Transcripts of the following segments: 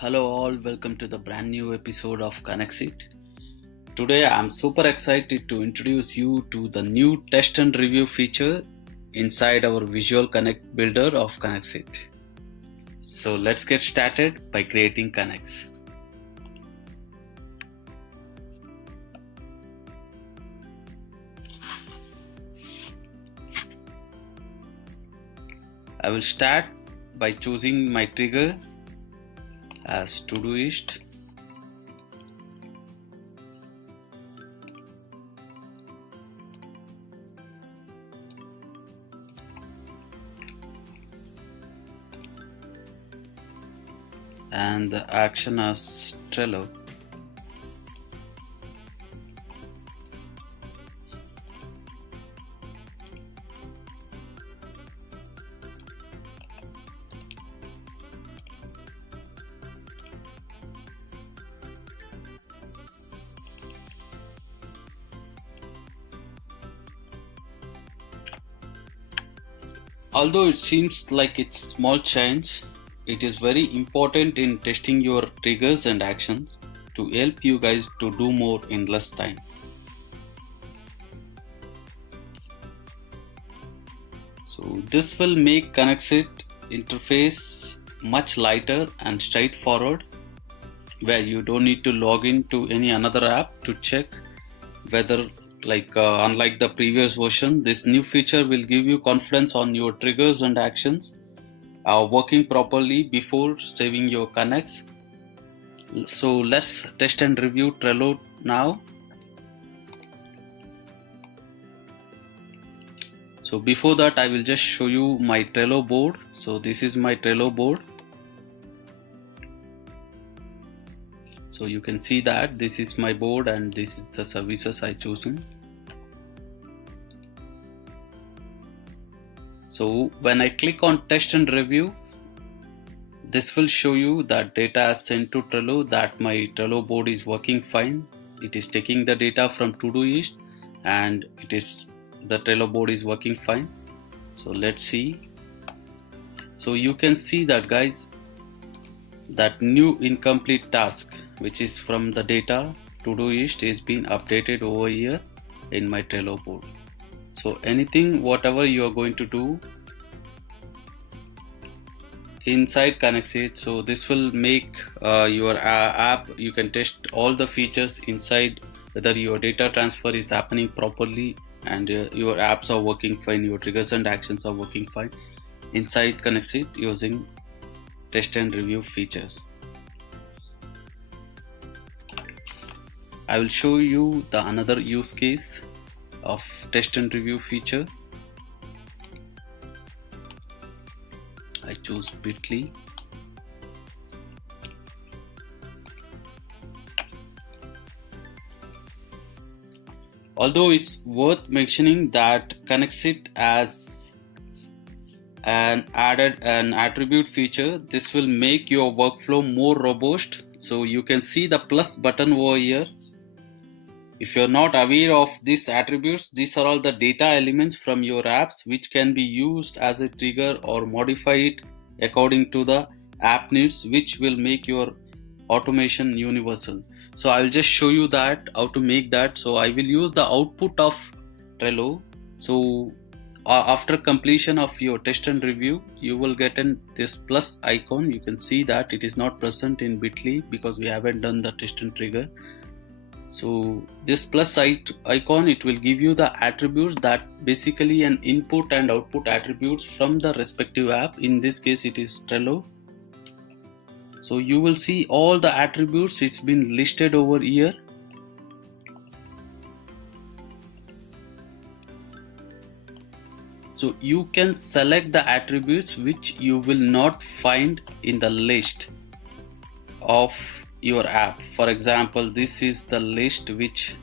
Hello all, welcome to the brand new episode of KonnectzIT. Today I'm super excited to introduce you to the new test and review feature inside our Visual Connect builder of KonnectzIT. So let's get started by creating connects. I will start by choosing my trigger as Todoist. And the action as Trello. Although it seems like it's small change, it is very important in testing your triggers and actions to help you guys to do more in less time. So this will make KonnectzIT interface much lighter and straightforward, where you don't need to log in to any another app to check whether unlike the previous version, this new feature will give you confidence on your triggers and actions are working properly before saving your connects. So let's test and review Trello now. So before that, I will just show you my Trello board. So this is my Trello board. So you can see that this is my board and this is the services I chosen. So when I click on test and review, this will show you that data is sent to Trello, that my Trello board is working fine. It is taking the data from Todoist and the Trello board is working fine. So let's see. So you can see that, guys, that new incomplete task, which is from the data Todoist, is being updated over here in my Trello board. So whatever you are going to do inside KonnectzIT, so this will make your app, you can test all the features inside, whether your data transfer is happening properly and your apps are working fine, your triggers and actions are working fine inside KonnectzIT using test and review features. I will show you the another use case of test and review feature. I choose Bitly. Although it's worth mentioning that KonnectzIT has added an attribute feature, this will make your workflow more robust. So you can see the plus button over here. If you're not aware of these attributes, these are all the data elements from your apps which can be used as a trigger or modify it according to the app needs, which will make your automation universal. So I will just show you that how to make that. So I will use the output of Trello. So after completion of your test and review, you will get this plus icon. You can see that it is not present in Bitly because we haven't done the test and trigger. So this plus icon, it will give you the attributes, that basically an input and output attributes from the respective app. In this case it is Trello. So you will see all the attributes, it's been listed over here. So you can select the attributes which you will not find in the list of your app. For example, this is the list which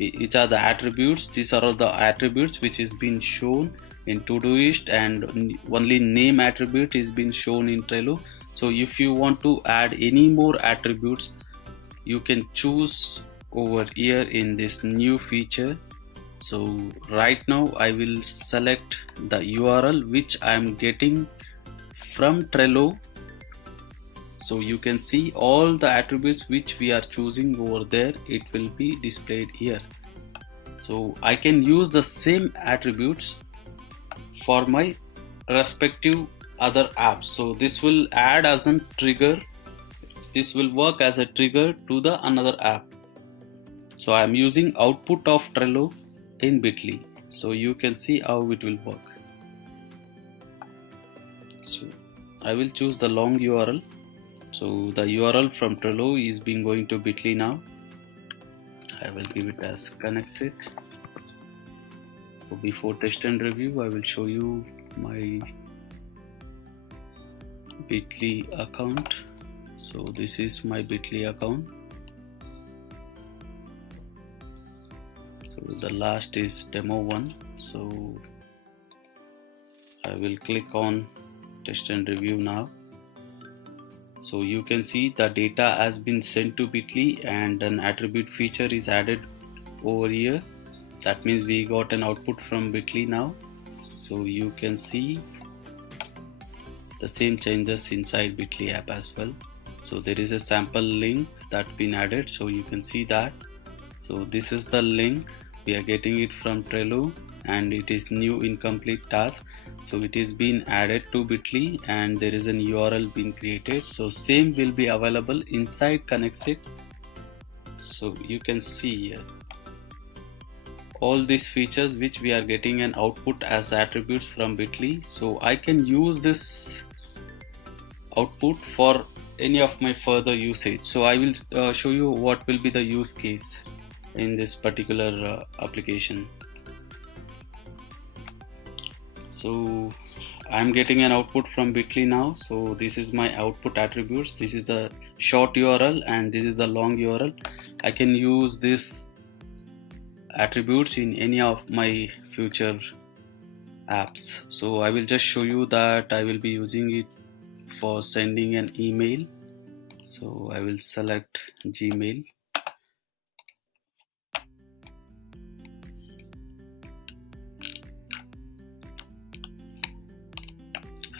are the attributes. These are all the attributes which is been shown in Todoist, and only name attribute is been shown in Trello. So if you want to add any more attributes, you can choose over here in this new feature. So right now I will select the URL which I am getting from Trello So you can see all the attributes which we are choosing over there, it will be displayed here. So I can use the same attributes for my respective other apps. So this will add as a trigger, this will work as a trigger to the another app. So I am using output of Trello in Bitly, so you can see how it will work. So I will choose the long URL. So the URL from Trello is being going to Bitly now. I will give it as KonnectzIT. So before test and review, I will show you my Bitly account. So this is my Bitly account. So the last is demo1. So I will click on test and review now. So you can see the data has been sent to Bitly and an attribute feature is added over here. That means we got an output from Bitly now. So you can see the same changes inside Bitly app as well. So there is a sample link that's been added, so you can see that. So this is the link, we are getting it from Trello and it is new incomplete task. So it is being added to Bitly and there is an URL being created. So same will be available inside KonnectzIT. So you can see here all these features which we are getting an output as attributes from Bitly. So I can use this output for any of my further usage. So I will show you what will be the use case in this particular application. So I'm getting an output from Bitly now. So this is my output attributes. This is the short URL and this is the long URL. I can use this attributes in any of my future apps. So I will just show you that I will be using it for sending an email. So I will select Gmail.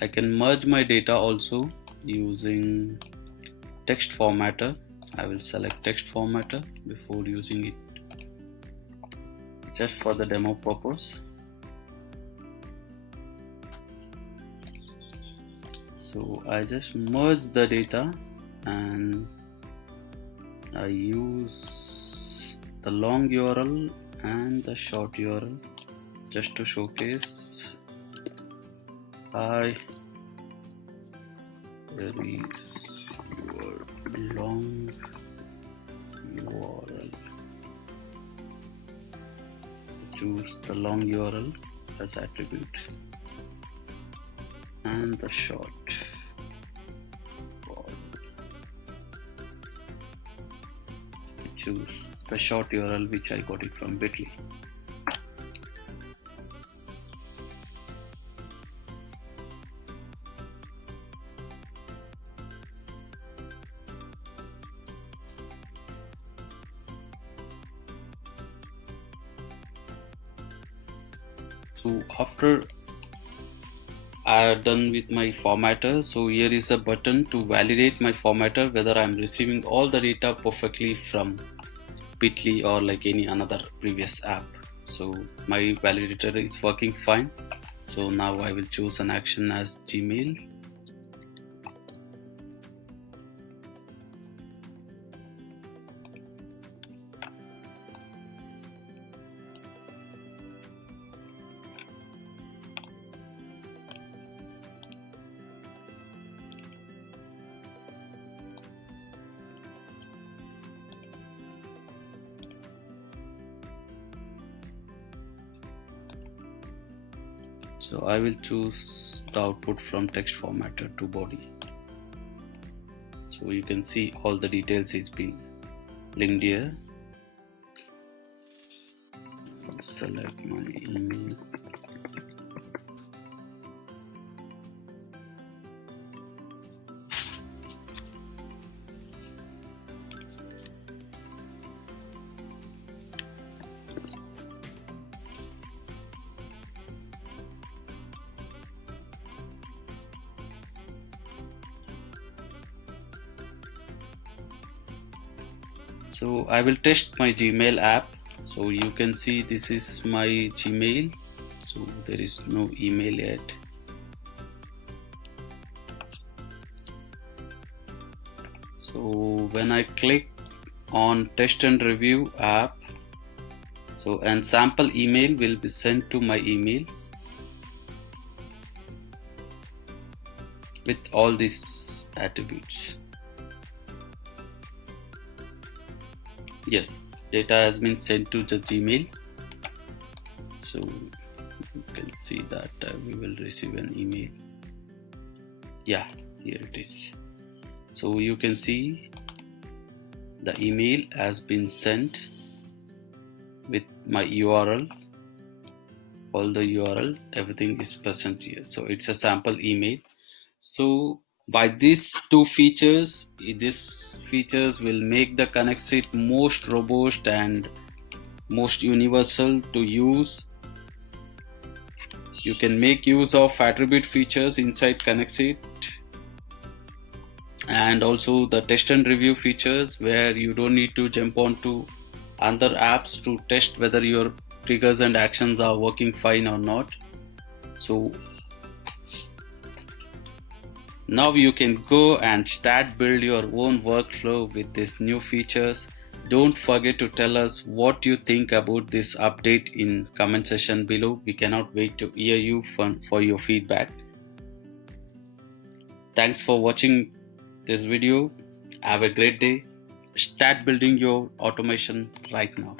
I can merge my data also using text formatter. I will select text formatter before using it, just for the demo purpose. So I just merge the data and I use the long URL and the short URL just to showcase. Hi, there is your long URL. Choose the long URL as attribute and the short. Choose the short URL which I got it from Bitly. So after I am done with my formatter, so here is a button to validate my formatter whether I am receiving all the data perfectly from Bitly or like any another previous app. So my validator is working fine. So now I will choose an action as Gmail. So I will choose the output from text formatter to body. So you can see all the details is been linked here. Select my email. So I will test my Gmail app. So you can see this is my Gmail. So there is no email yet. So when I click on test and review app, so an sample email will be sent to my email with all these attributes. Yes, data has been sent to the Gmail. So you can see that we will receive an email. Yeah, here it is. So you can see the email has been sent with my URL. All the URLs, everything is present here. So it's a sample email. So by these two features, these features will make the KonnectzIT most robust and most universal to use. You can make use of attribute features inside KonnectzIT, and also the test and review features where you don't need to jump onto other apps to test whether your triggers and actions are working fine or not. So now you can go and start build your own workflow with these new features. Don't forget to tell us what you think about this update in comment section below. We cannot wait to hear you for your feedback. Thanks for watching this video. Have a great day. Start building your automation right now.